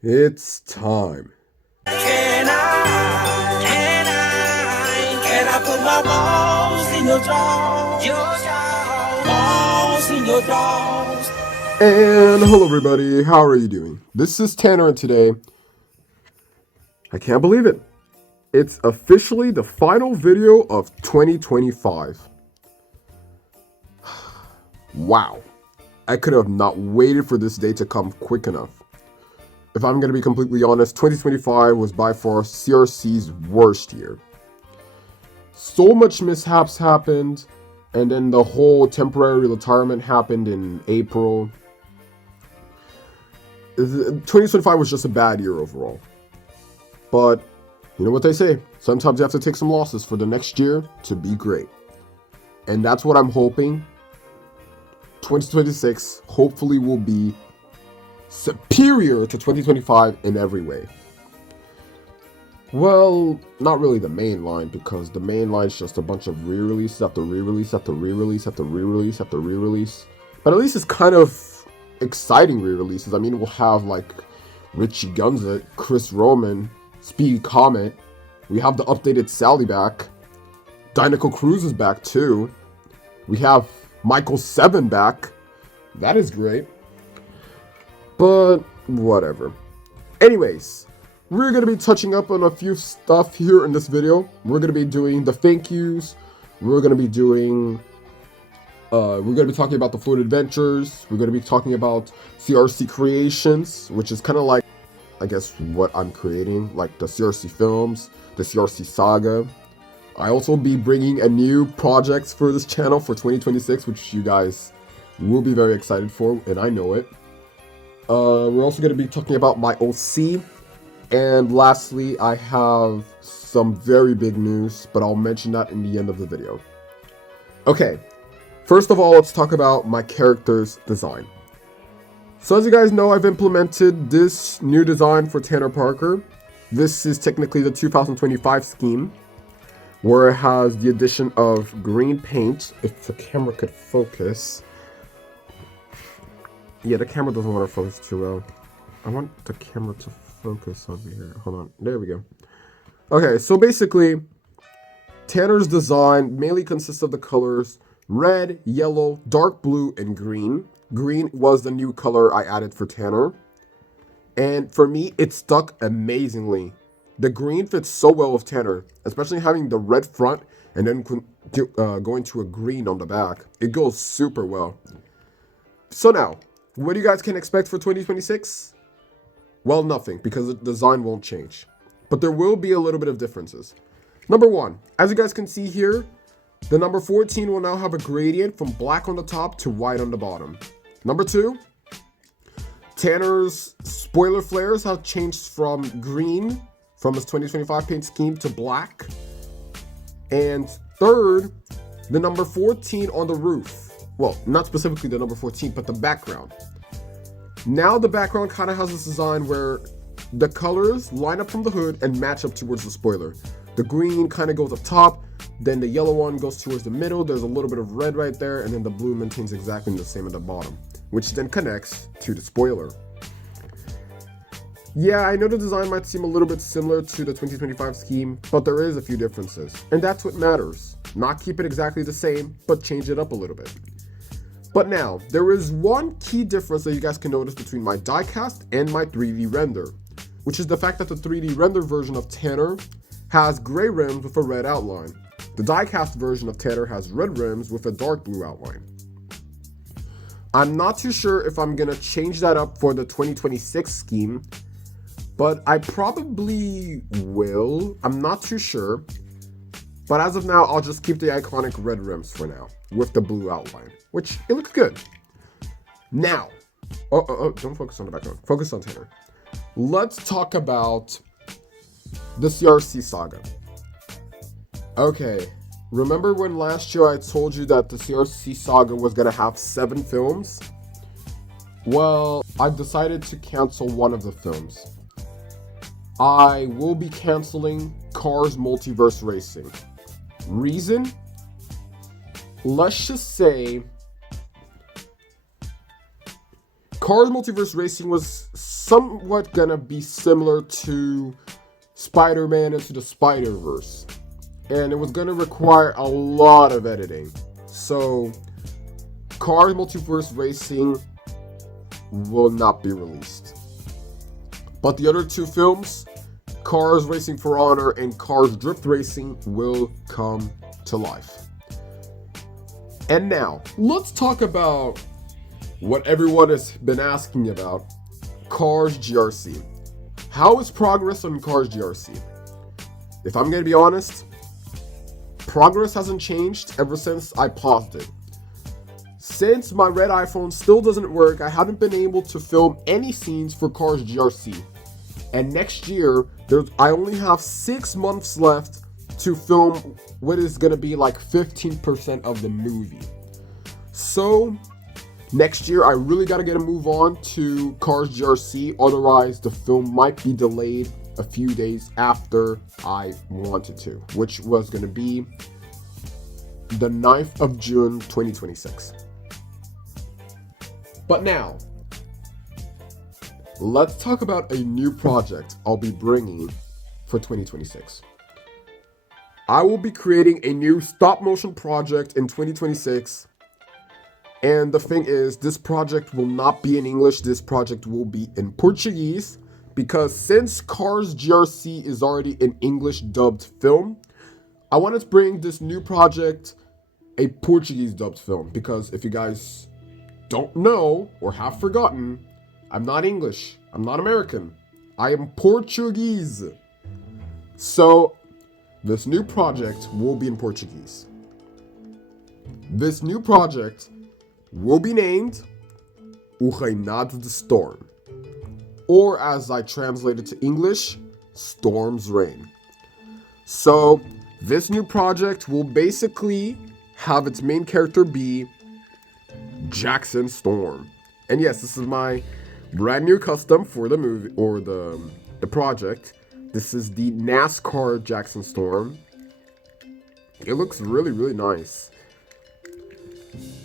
It's time. Can I put my balls in your jaws? Balls in your jaws. And hello, everybody. How are you doing? This is Tanner, and today, I can't believe it. It's officially the final video of 2025. Wow. I could have not waited for this day to come quick enough. If I'm going to be completely honest, 2025 was by far CRC's worst year. So much mishaps happened, and then the whole temporary retirement happened in April. 2025 was just a bad year overall. But you know what they say, sometimes you have to take some losses for the next year to be great. And that's what I'm hoping. 2026 hopefully will be superior to 2025 in every way. Well, not really the main line, because the main line is just a bunch of re-releases after re-release after re-release after re-release after re-release. But at least it's kind of exciting re-releases. I mean, we'll have like Richie Gunzit, Chris Roman, Speedy Comet. We have the updated Sally back. Dinoco Cruz is back too. We have Michael 7 back. That is great. But whatever. Anyways, we're going to be touching up on a few stuff here in this video. We're going to be doing the thank yous. We're going to be doing... we're going to be talking about the Fluid Adventures. We're going to be talking about CRC Creations, which is kind of like, I guess, what I'm creating. Like the CRC films, the CRC saga. I also be bringing a new projects for this channel for 2026, which you guys will be very excited for, and I know it. We're also going to be talking about my OC. And lastly, I have some very big news, but I'll mention that in the end of the video. Okay, first of all, let's talk about my character's design. So as you guys know, I've implemented this new design for Tanner Parker. This is technically the 2025 scheme, where it has the addition of green paint, if the camera could focus. Yeah, the camera doesn't want to focus too well. I want the camera to focus over here. Hold on. There we go. Okay, so basically, Tanner's design mainly consists of the colors red, yellow, dark blue, and green. Green was the new color I added for Tanner. And for me, it stuck amazingly. The green fits so well with Tanner, especially having the red front and then going to a green on the back. It goes super well. So now, what do you guys can expect for 2026? Well, nothing, because the design won't change. But there will be a little bit of differences. Number one, as you guys can see here, the number 14 will now have a gradient from black on the top to white on the bottom. Number two, Tanner's spoiler flares have changed from green from his 2025 paint scheme to black. And third, the number 14 on the roof. Well, not specifically the number 14, but the background. Now the background kind of has this design where the colors line up from the hood and match up towards the spoiler. The green kind of goes up top, then the yellow one goes towards the middle, there's a little bit of red right there, and then the blue maintains exactly the same at the bottom, which then connects to the spoiler. Yeah, I know the design might seem a little bit similar to the 2025 scheme, but there is a few differences, and that's what matters. Not keep it exactly the same, but change it up a little bit. But now, there is one key difference that you guys can notice between my diecast and my 3D render, which is the fact that the 3D render version of Tanner has gray rims with a red outline. The diecast version of Tanner has red rims with a dark blue outline. I'm not too sure if I'm going to change that up for the 2026 scheme, but I probably will. I'm not too sure. But as of now, I'll just keep the iconic red rims for now, with the blue outline, which it looks good. Now, don't focus on the background. Focus on Tanner. Let's talk about the CRC saga. Okay, remember when last year I told you that the CRC saga was gonna have 7 films? Well, I've decided to cancel one of the films. I will be canceling Cars Multiverse Racing. Reason? Let's just say Cars Multiverse Racing was somewhat gonna be similar to Spider-Man Into the Spider-Verse. And it was gonna require a lot of editing. So, Cars Multiverse Racing will not be released. But the other two films, Cars Racing for Honor and Cars Drift Racing, will come to life. And now, let's talk about what everyone has been asking about, Cars GRC. How is progress on Cars GRC? If I'm gonna be honest, progress hasn't changed ever since I paused it. Since my red iPhone still doesn't work, I haven't been able to film any scenes for Cars GRC. And next year, I only have 6 months left to film what is gonna be like 15% of the movie. So, next year, I really gotta get a move on to Cars GRC, otherwise the film might be delayed a few days after I wanted to, which was gonna be the 9th of June, 2026. But now, let's talk about a new project I'll be bringing for 2026. I will be creating a new stop motion project in 2026. And the thing is, this project will not be in English, this project will be in Portuguese, because since Cars GRC is already an English dubbed film, I wanted to bring this new project a Portuguese dubbed film, because if you guys don't know or have forgotten, I'm not English, I'm not American, I am Portuguese. So, this new project will be in Portuguese. This new project will be named O Reinado de Storm, or as I translate it to English, Storm's Reign. So, this new project will basically have its main character be Jackson Storm. And yes, this is my brand new custom for the movie, or the project. This is the NASCAR Jackson Storm. It looks really, really nice.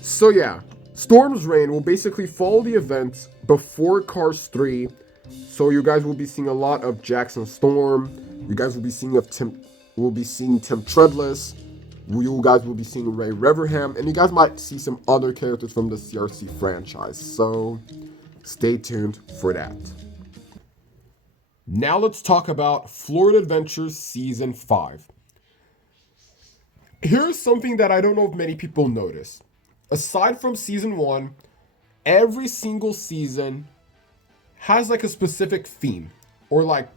So yeah, Storm's Reign will basically follow the events before Cars 3. So you guys will be seeing a lot of Jackson Storm. You guys will be seeing Tim Treadless. You guys will be seeing Ray Reverham, and you guys might see some other characters from the CRC franchise. So stay tuned for that. Now let's talk about Florida Adventures Season 5. Here's something that I don't know if many people notice. Aside from Season 1, every single season has like a specific theme, or like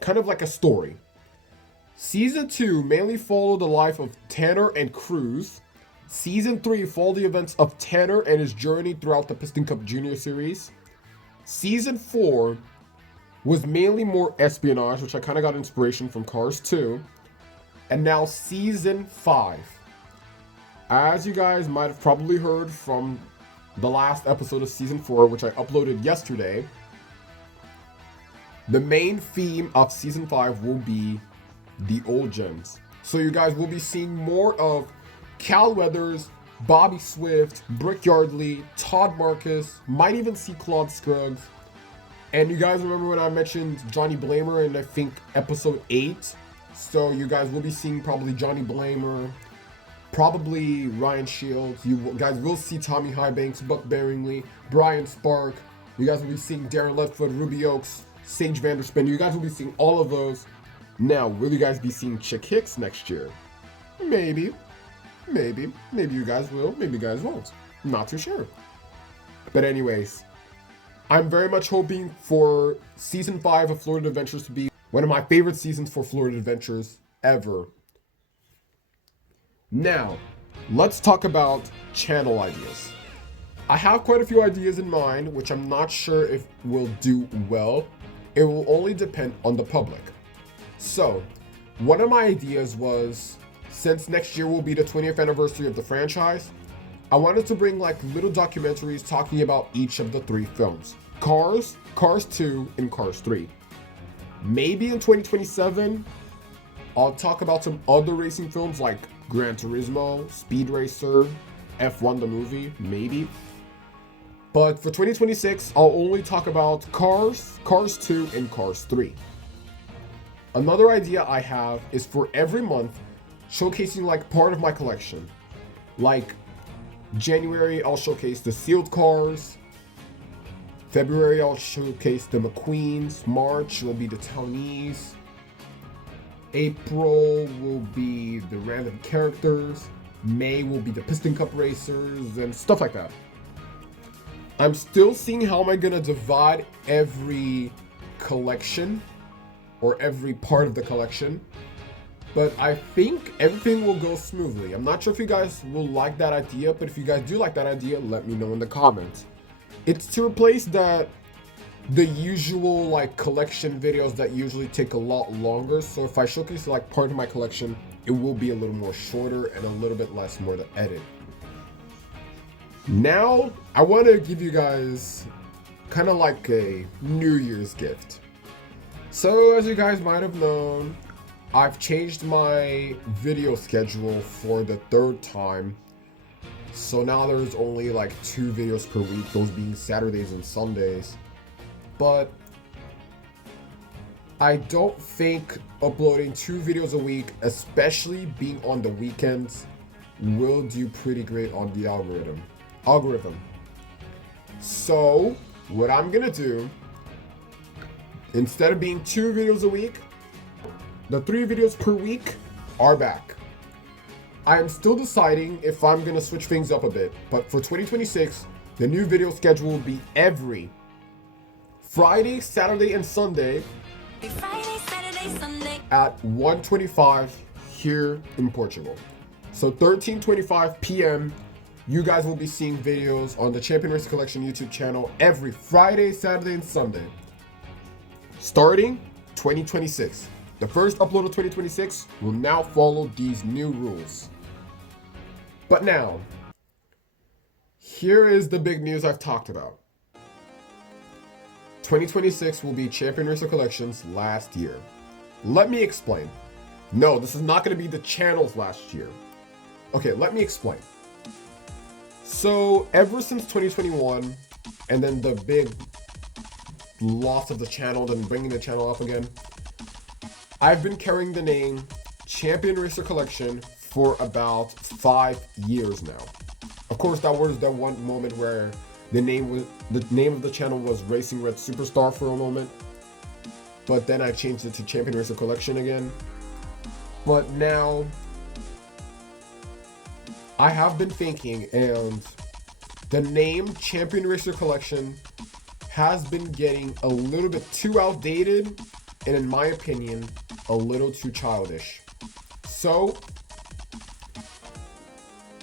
kind of like a story. Season 2 mainly followed the life of Tanner and Cruz. Season 3 followed the events of Tanner and his journey throughout the Piston Cup Junior Series. Season 4 was mainly more espionage, which I kind of got inspiration from Cars 2. And now Season 5. As you guys might have probably heard from the last episode of Season 4, which I uploaded yesterday, the main theme of Season 5 will be the old gems. So you guys will be seeing more of Cal Weathers, Bobby Swift, Brick Yardley, Todd Marcus, might even see Claude Scruggs. And you guys remember when I mentioned Johnny Blamer in I think episode 8? So you guys will be seeing probably Johnny Blamer, probably Ryan Shields. You guys will see Tommy Highbanks, Buck Bearingley, Brian Spark. You guys will be seeing Darren Leftfoot, Ruby Oaks, Sage Vanderspin. You guys will be seeing all of those. Now, will you guys be seeing Chick Hicks next year? Maybe. Maybe you guys will, maybe you guys won't. Not too sure. But anyways, I'm very much hoping for Season 5 of Florida Adventures to be one of my favorite seasons for Florida Adventures ever. Now, let's talk about channel ideas. I have quite a few ideas in mind, which I'm not sure if will do well. It will only depend on the public. So, one of my ideas was, since next year will be the 20th anniversary of the franchise, I wanted to bring like little documentaries talking about each of the 3 films. Cars, Cars 2, and Cars 3. Maybe in 2027, I'll talk about some other racing films like Gran Turismo, Speed Racer, F1 the movie, maybe. But for 2026, I'll only talk about Cars, Cars 2, and Cars 3. Another idea I have is for every month, showcasing like part of my collection. Like January, I'll showcase the sealed cars. February, I'll showcase the McQueens. March will be the Townies. April will be the random characters. May will be the Piston Cup racers and stuff like that. I'm still seeing how am I gonna divide every collection or every part of the collection, but I think everything will go smoothly. I'm not sure if you guys will like that idea, but if you guys do like that idea, let me know in the comments. It's to replace the usual like collection videos that usually take a lot longer. So if I showcase like part of my collection, it will be a little more shorter and a little bit less more to edit. Now, I want to give you guys kind of like a New Year's gift. So, as you guys might have known, I've changed my video schedule for the third time. So now there's only like 2 videos per week, those being Saturdays and Sundays. But I don't think uploading 2 videos a week, especially being on the weekends, will do pretty great on the algorithm. So what I'm gonna do, instead of being 2 videos a week, the 3 videos per week are back. I am still deciding if I'm gonna switch things up a bit, but for 2026, the new video schedule will be every Friday, Saturday, and Sunday at 1:25 here in Portugal. So 13:25 p.m. you guys will be seeing videos on the Champion Racer Collection YouTube channel every Friday, Saturday, and Sunday. Starting 2026. The first upload of 2026 will now follow these new rules. But now, here is the big news I've talked about. 2026 will be Champion Racer Collection's last year. Let me explain. No, this is not going to be the channel's last year. Okay, let me explain. So, ever since 2021, and then the big loss of the channel, then bringing the channel up again, I've been carrying the name Champion Racer Collection for about 5 years now. Of course, that was the one moment where the name of the channel was Racing Red Superstar for a moment, but then I changed it to Champion Racer Collection again. But now I have been thinking, and the name Champion Racer Collection has been getting a little bit too outdated, and in my opinion, a little too childish. So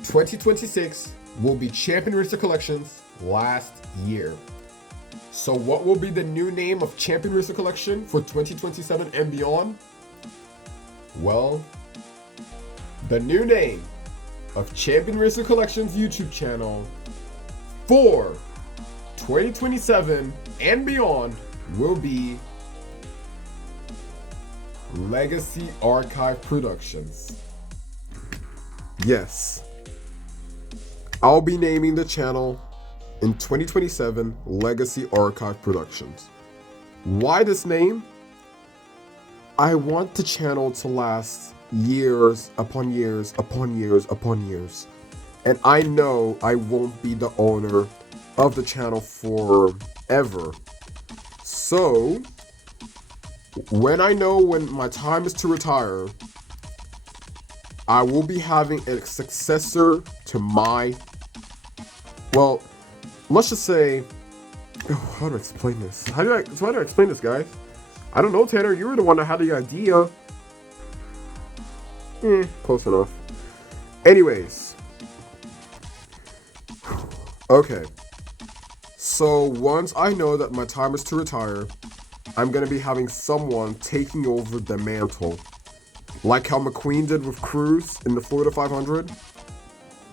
2026 will be Champion Racer Collection's last year. So what will be the new name of Champion Racer Collection for 2027 and beyond? Well, the new name of Champion Racer Collection's YouTube channel for 2027 and beyond will be Legacy Archive Productions. Yes, I'll be naming the channel in 2027 Legacy Archive Productions. Why this name? I want the channel to last years upon years upon years upon years. And I know I won't be the owner of the channel forever. So, when I know when my time is to retire, I will be having a successor to my, well, let's just say, how do I explain this? How do I explain this, guys? I don't know, Tanner. You were the one that had the idea. Close enough. Anyways. Okay. So once I know that my time is to retire, I'm going to be having someone taking over the mantle. Like how McQueen did with Cruz in the Florida 500.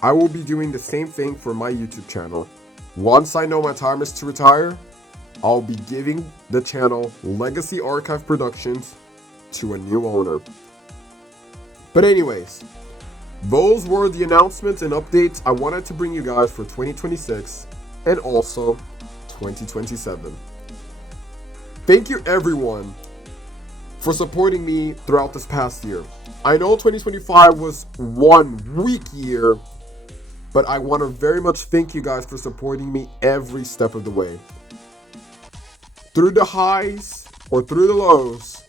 I will be doing the same thing for my YouTube channel. Once I know my time is to retire, I'll be giving the channel Legacy Archive Productions to a new owner. But anyways, those were the announcements and updates I wanted to bring you guys for 2026. and also 2027. Thank you everyone for supporting me throughout this past year. I know 2025 was one weak year, but I want to very much thank you guys for supporting me every step of the way. Through the highs or through the lows,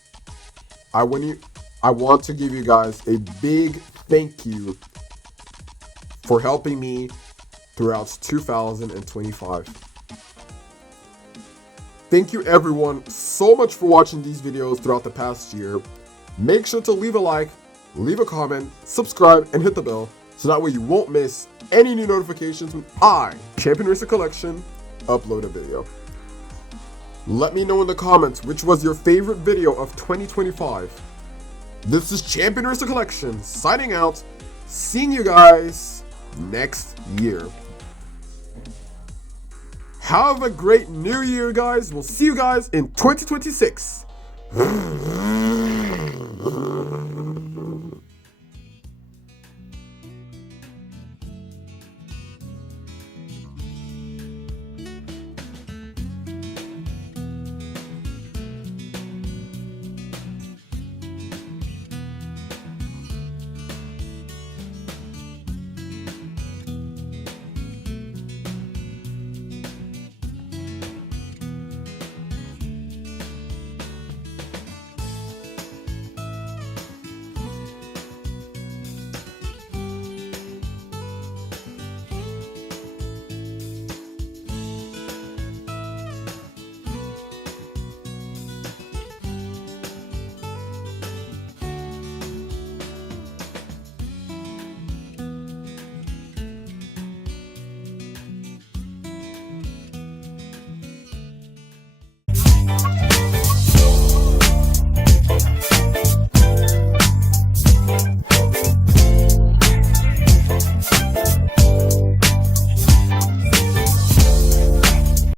I want to give you guys a big thank you for helping me throughout 2025. Thank you everyone so much for watching these videos throughout the past year. Make sure to leave a like, leave a comment, subscribe, and hit the bell so that way you won't miss any new notifications when I, Champion Racer Collection, upload a video. Let me know in the comments which was your favorite video of 2025. This is Champion Racer Collection signing out. Seeing you guys next year. Have a great new year, guys. We'll see you guys in 2026.